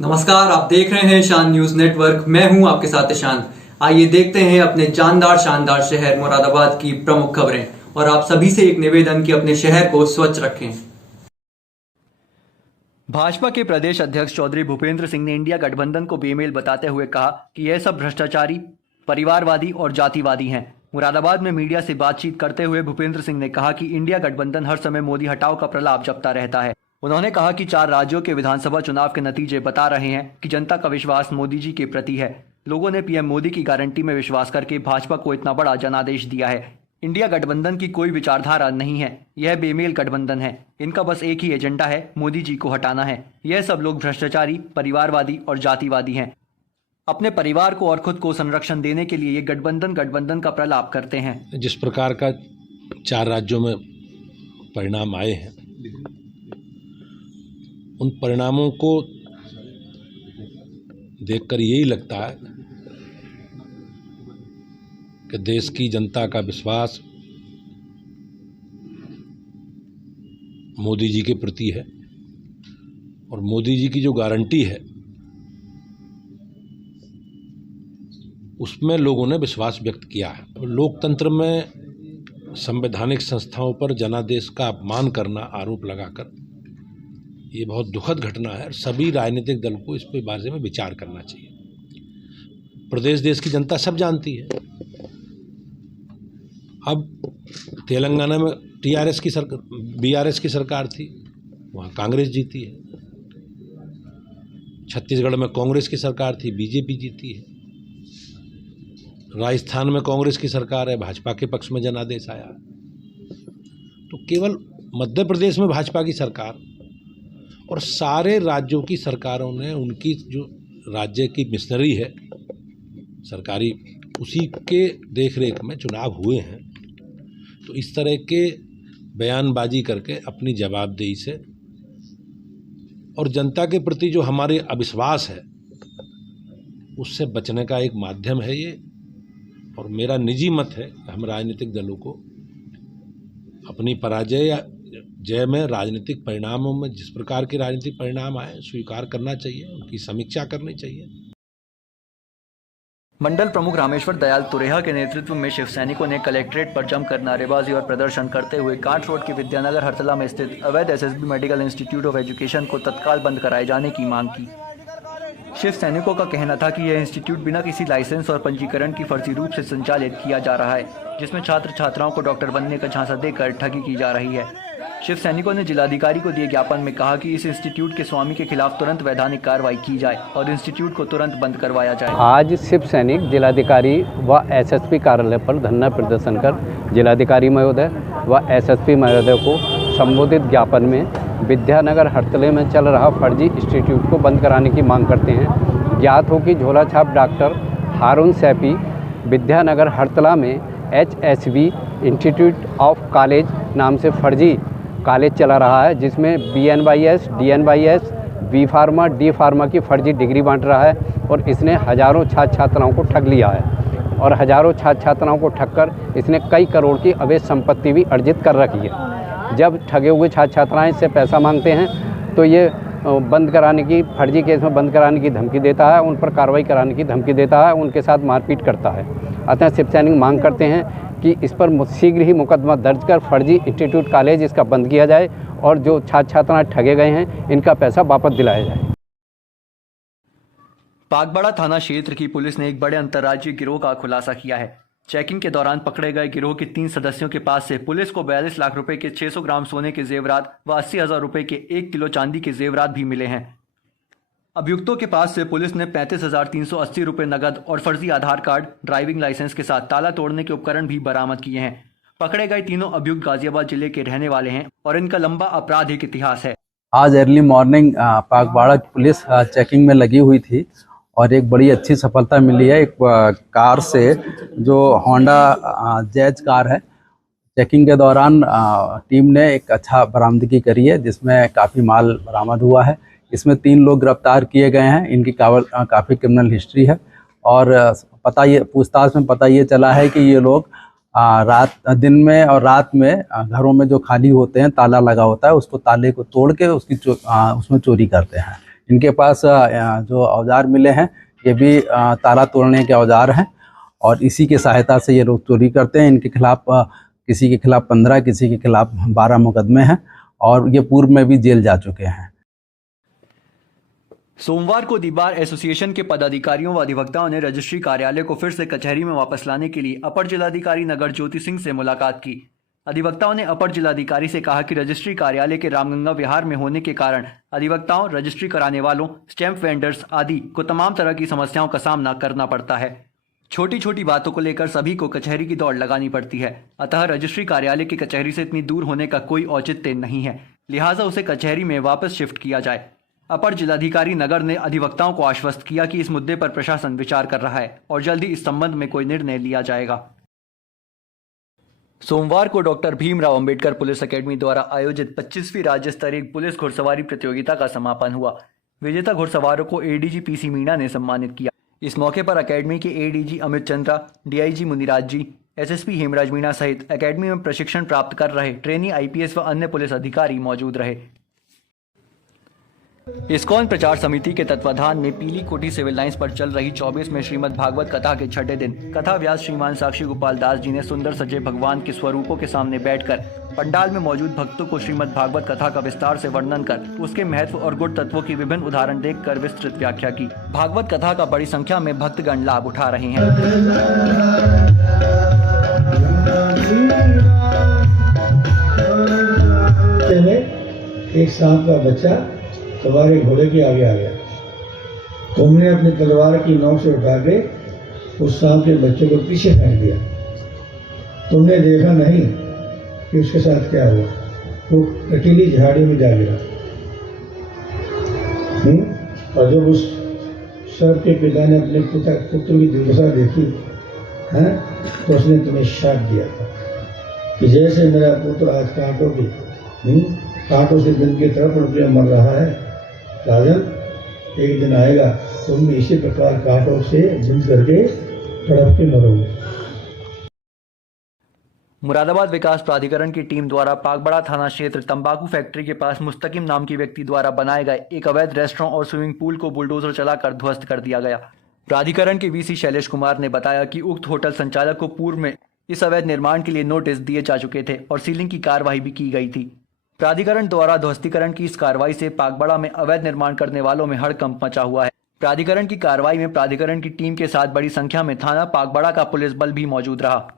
नमस्कार, आप देख रहे हैं शान न्यूज नेटवर्क। मैं हूं आपके साथ ईशान। आइए देखते हैं अपने जानदार शानदार शहर मुरादाबाद की प्रमुख खबरें और आप सभी से एक निवेदन कि अपने शहर को स्वच्छ रखें। भाजपा के प्रदेश अध्यक्ष चौधरी भूपेंद्र सिंह ने इंडिया गठबंधन को बेमेल बताते हुए कहा कि यह सब भ्रष्टाचारी, परिवारवादी और जातिवादी हैं। मुरादाबाद में मीडिया से बातचीत करते हुए भूपेंद्र सिंह ने कहा कि इंडिया गठबंधन हर समय मोदी हटाओ का प्रलाप जपता रहता है। उन्होंने कहा कि 4 राज्यों के विधानसभा चुनाव के नतीजे बता रहे हैं कि जनता का विश्वास मोदी जी के प्रति है। लोगों ने पीएम मोदी की गारंटी में विश्वास करके भाजपा को इतना बड़ा जनादेश दिया है। इंडिया गठबंधन की कोई विचारधारा नहीं है, यह बेमेल गठबंधन है। इनका बस एक ही एजेंडा है, मोदी जी को हटाना है। यह सब लोग भ्रष्टाचारी, परिवारवादी और जातिवादी हैं। अपने परिवार को और खुद को संरक्षण देने के लिए ये गठबंधन का प्रलाप करते हैं। जिस प्रकार का 4 राज्यों में परिणाम आए हैं, उन परिणामों को देखकर यही लगता है कि देश की जनता का विश्वास मोदी जी के प्रति है और मोदी जी की जो गारंटी है उसमें लोगों ने विश्वास व्यक्त किया है। लोकतंत्र में संवैधानिक संस्थाओं पर जनादेश का अपमान करना आरोप लगाकर ये बहुत दुखद घटना है। सभी राजनीतिक दल को इस पे बारे में विचार करना चाहिए। प्रदेश देश की जनता सब जानती है। अब तेलंगाना में बीआरएस की सरकार थी, वहाँ कांग्रेस जीती है। छत्तीसगढ़ में कांग्रेस की सरकार थी, बीजेपी जीती है। राजस्थान में कांग्रेस की सरकार है, भाजपा के पक्ष में जनादेश आया। तो केवल मध्य प्रदेश में भाजपा की सरकार और सारे राज्यों की सरकारों ने उनकी जो राज्य की मिशनरी है सरकारी, उसी के देखरेख में चुनाव हुए हैं। तो इस तरह के बयानबाजी करके अपनी जवाबदेही से और जनता के प्रति जो हमारे अविश्वास है उससे बचने का एक माध्यम है ये। और मेरा निजी मत है कि हम राजनीतिक दलों को अपनी पराजय या जय में राजनीतिक परिणामों में जिस प्रकार के राजनीतिक परिणाम आए स्वीकार करना चाहिए, उनकी समीक्षा करनी चाहिए। मंडल प्रमुख रामेश्वर दयाल तुरेहा के नेतृत्व में शिव सैनिकों ने कलेक्ट्रेट पर जमकर नारेबाजी और प्रदर्शन करते हुए कांट रोड के विद्यानगर हरतला में स्थित अवैध SSB medical institute of education को तत्काल बंद कराए जाने की मांग की। शिव सैनिकों का कहना था कि यह इंस्टीट्यूट बिना किसी लाइसेंस और पंजीकरण की फर्जी रूप से संचालित किया जा रहा है, जिसमें छात्र छात्राओं को डॉक्टर बनने का झांसा देकर ठगी की जा रही है। शिव सैनिकों ने जिलाधिकारी को दिए ज्ञापन में कहा कि इस इंस्टीट्यूट के स्वामी के खिलाफ तुरंत वैधानिक कार्रवाई की जाए और इंस्टीट्यूट को तुरंत बंद करवाया जाए। आज शिव सैनिक जिलाधिकारी व एसएसपी कार्यालय पर धरना प्रदर्शन कर जिलाधिकारी महोदय व एसएसपी महोदय को संबोधित ज्ञापन में विद्यानगर हरतले में चल रहा फर्जी इंस्टीट्यूट को बंद कराने की मांग करते हैं। ज्ञात हो कि झोला छाप डॉक्टर हारून सैफी विद्यानगर हरतला में HSV इंस्टीट्यूट ऑफ कॉलेज नाम से फर्जी कॉलेज चला रहा है, जिसमें BNYS, DNYS, B pharma, D pharma की फर्जी डिग्री बांट रहा है और इसने हज़ारों छात्र छात्राओं को ठग लिया है और हज़ारों छात्र छात्राओं को ठगकर इसने कई करोड़ की अवैध संपत्ति भी अर्जित कर रखी है। जब ठगे हुए छात्र छात्राएं इससे पैसा मांगते हैं तो ये बंद कराने की, फर्जी केस में बंद कराने की धमकी देता है, उन पर कार्रवाई कराने की धमकी देता है, उनके साथ मारपीट करता है। अतः शिव सैनिक मांग करते हैं कि इस पर शीघ्र ही मुकदमा दर्ज कर फर्जी इंस्टीट्यूट कॉलेज इसका बंद किया जाए और जो छात्र छात्राएं ठगे गए हैं इनका पैसा वापस दिलाया जाए। बागबाड़ा थाना क्षेत्र की पुलिस ने एक बड़े अंतर्राज्यीय गिरोह का खुलासा किया है। चेकिंग के दौरान पकड़े गए गिरोह के 3 सदस्यों के पास से पुलिस को 42 लाख रुपए के 600 ग्राम सोने के जेवरात व 80,000 रुपए के 1 किलो चांदी के जेवरात भी मिले हैं। अभियुक्तों के पास से पुलिस ने 35,380 रुपए नगद और फर्जी आधार कार्ड, ड्राइविंग लाइसेंस के साथ ताला तोड़ने के उपकरण भी बरामद किए हैं। पकड़े गए तीनों अभियुक्त गाजियाबाद जिले के रहने वाले हैं और इनका लंबा आपराधिक इतिहास है। आज early morning Bagbara police checking में लगी हुई थी और एक बड़ी अच्छी सफलता मिली है। एक कार से जो होंडा जैज कार है, चेकिंग के दौरान टीम ने एक अच्छा बरामदगी करी है जिसमें काफ़ी माल बरामद हुआ है। इसमें 3 लोग गिरफ्तार किए गए हैं। इनकी काफ़ी क्रिमिनल हिस्ट्री है और पूछताछ में पता ये चला है कि ये लोग दिन में और रात में घरों में जो खाली होते हैं, ताला लगा होता है, उसको ताले को तोड़ के उसमें चोरी करते हैं। इनके पास जो औजार मिले हैं ये भी ताला तोड़ने के औजार हैं और इसी की सहायता से ये लोग चोरी करते हैं। इनके खिलाफ किसी के खिलाफ 15, किसी के खिलाफ 12 मुकदमे हैं और ये पूर्व में भी जेल जा चुके हैं। सोमवार को दी बार एसोसिएशन के पदाधिकारियों व अधिवक्ताओं ने रजिस्ट्री कार्यालय को फिर से कचहरी में वापस लाने के लिए अपर जिलाधिकारी नगर ज्योति सिंह से मुलाकात की। अधिवक्ताओं ने अपर जिलाधिकारी से कहा कि रजिस्ट्री कार्यालय के रामगंगा विहार में होने के कारण अधिवक्ताओं, रजिस्ट्री कराने वालों, स्टैंप वेंडर्स आदि को तमाम तरह की समस्याओं का सामना करना पड़ता है। छोटी छोटी बातों को लेकर सभी को कचहरी की दौड़ लगानी पड़ती है। अतः रजिस्ट्री कार्यालय की कचहरी से इतनी दूर होने का कोई औचित्य नहीं है, लिहाजा उसे कचहरी में वापस शिफ्ट किया जाए। अपर जिलाधिकारी नगर ने अधिवक्ताओं को आश्वस्त किया कि इस मुद्दे पर प्रशासन विचार कर रहा है और जल्द ही इस संबंध में कोई निर्णय लिया जाएगा। सोमवार को doctor Bhimrao Ambedkar police academy द्वारा आयोजित 25वीं राज्य स्तरीय पुलिस घुड़सवारी प्रतियोगिता का समापन हुआ। विजेता घुड़सवारों को एडीजी पीसी मीणा ने सम्मानित किया। इस मौके पर एकेडमी के एडीजी अमित चंद्रा, डीआईजी मुनिराज जी, एसएसपी हेमराज मीणा सहित एकेडमी में प्रशिक्षण प्राप्त कर रहे ट्रेनी आईपीएस व अन्य पुलिस अधिकारी मौजूद रहे। इस्कॉन प्रचार समिति के तत्वाधान में पीली कोठी सिविल लाइंस पर चल रही 24वें श्रीमद् भागवत कथा के छठे दिन कथा व्यास श्रीमान साक्षी गोपाल दास जी ने सुंदर सजे भगवान के स्वरूपों के सामने बैठकर पंडाल में मौजूद भक्तों को श्रीमद् भागवत कथा का विस्तार से वर्णन कर उसके महत्व और गुण तत्वों की विभिन्न उदाहरण देखकर विस्तृत व्याख्या की। भागवत कथा का बड़ी संख्या में भक्तगण लाभ उठा रहे हैं। एक सांप का बच्चा तुम्हारे घोड़े के आगे आ गया। तुमने अपनी तलवार की नोक से उठा के उस सांप के बच्चे को पीछे फेंक दिया। तुमने देखा नहीं कि उसके साथ क्या हुआ। वो कटीली झाड़ी में जा गिरा। और जब उस सर्प के पिता ने अपने पुत्र की दुर्दशा देखी है तो उसने तुम्हें शाप दिया था कि जैसे मेरा पुत्र आज कांटों से बिन की तरफ रुपये मर रहा है, राजन एक दिन आएगा तुम भी इसी प्रकार कांटों से बिन करके तड़प के मरोगे। मुरादाबाद विकास प्राधिकरण की टीम द्वारा पागबड़ा थाना क्षेत्र तंबाकू फैक्ट्री के पास मुस्तकिम नाम की व्यक्ति द्वारा बनाए गए एक अवैध रेस्टोरेंट और स्विमिंग पूल को बुलडोजर चलाकर ध्वस्त कर दिया गया। प्राधिकरण के वीसी शैलेश कुमार ने बताया कि उक्त होटल संचालक को पूर्व में इस अवैध निर्माण के लिए नोटिस दिए जा चुके थे और सीलिंग की कार्यवाही भी की गई थी। प्राधिकरण द्वारा ध्वस्तीकरण की इस कार्रवाई से पागबड़ा में अवैध निर्माण करने वालों में हड़कंप मचा हुआ है। प्राधिकरण की कार्रवाई में प्राधिकरण की टीम के साथ बड़ी संख्या में थाना पागबड़ा का पुलिस बल भी मौजूद रहा।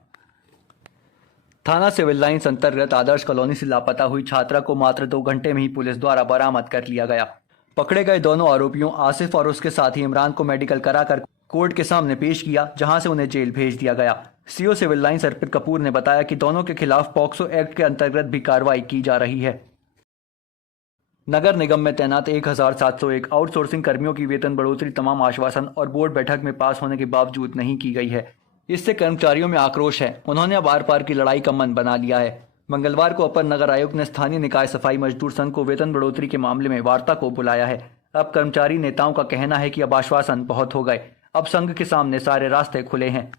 थाना सिविल लाइंस अंतर्गत आदर्श कॉलोनी से लापता हुई छात्रा को मात्र 2 घंटे में ही पुलिस द्वारा बरामद कर लिया गया। पकड़े गए दोनों आरोपियों आसिफ और उसके साथी इमरान को मेडिकल कराकर कोर्ट के सामने पेश किया, जहां से उन्हें जेल भेज दिया गया। सीओ सिविल लाइंस अर्पित कपूर ने बताया कि दोनों के खिलाफ पॉक्सो एक्ट के अंतर्गत भी कार्रवाई की जा रही है। नगर निगम में तैनात 1701 आउटसोर्सिंग कर्मियों की वेतन बढ़ोतरी तमाम आश्वासन और बोर्ड बैठक में पास होने के बावजूद नहीं की गई है। इससे कर्मचारियों में आक्रोश है। उन्होंने अब आर पार की लड़ाई का मन बना लिया है। मंगलवार को अपर नगर आयुक्त ने स्थानीय निकाय सफाई मजदूर संघ को वेतन बढ़ोतरी के मामले में वार्ता को बुलाया है। अब कर्मचारी नेताओं का कहना है कि अब आश्वासन बहुत हो गए, अब संघ के सामने सारे रास्ते खुले हैं।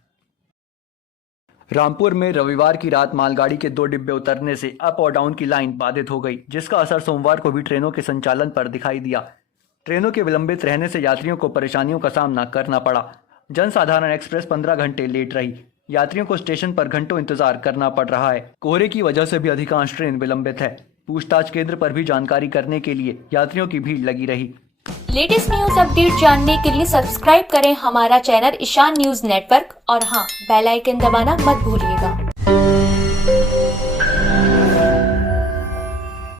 रामपुर में रविवार की रात मालगाड़ी के 2 डिब्बे उतरने से अप और डाउन की लाइन बाधित हो गई, जिसका असर सोमवार को भी ट्रेनों के संचालन पर दिखाई दिया। ट्रेनों के विलंबित रहने से यात्रियों को परेशानियों का सामना करना पड़ा। जनसाधारण एक्सप्रेस 15 घंटे लेट रही। यात्रियों को स्टेशन पर घंटों इंतजार करना पड़ रहा है। कोहरे की वजह से भी अधिकांश ट्रेन विलंबित है। पूछताछ केंद्र पर भी जानकारी करने के लिए यात्रियों की भीड़ लगी रही। लेटेस्ट न्यूज अपडेट जानने के लिए सब्सक्राइब करें हमारा चैनल ईशान न्यूज नेटवर्क और हाँ, बेल आइकन दबाना मत भूलिएगा।